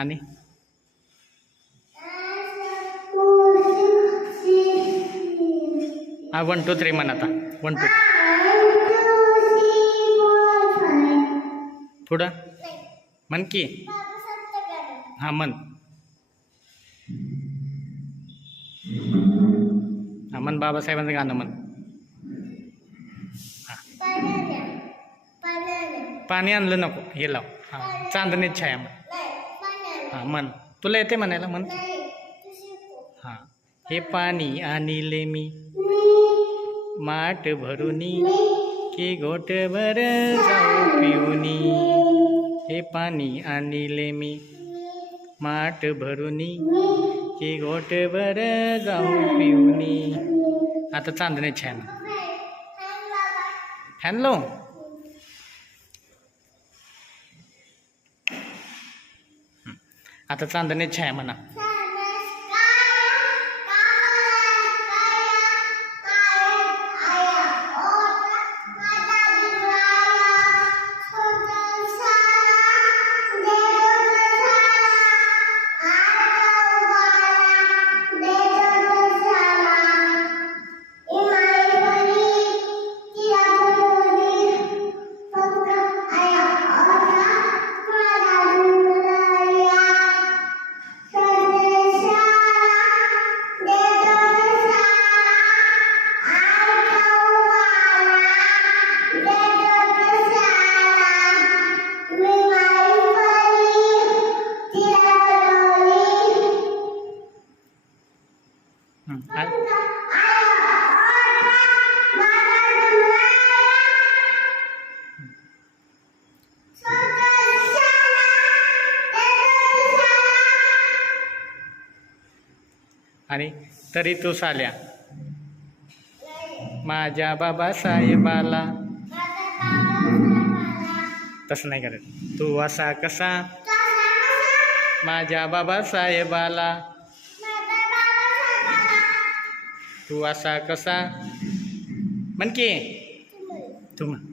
आणि हा 1 2 3 म्हण आता 1 2 पुढं म्हण की हा म्हण हा म्हण बाबासाहेबांचं गाणं म्हण पाणी आणलं नको हे लाव हा चांदणीत छाया म्हण हा म्हण तुला येते म्हणायला म्हण हा हे पाणी आणले मी माठ भरुनी की घोटभर जाऊ पिऊनी हे पाणी आणले मी माठ भरुनी की घोटभर जाऊ पिऊनी आता चांदणे छान फॅन लाव आता चांदणे छाया म्हणा आणि तरी तू साल्या माझ्या बाबासाहेबाला तसं नाही करत तू असा कसा माझ्या बाबासाहेबाला तू असा कसा म्हण की तू म्हण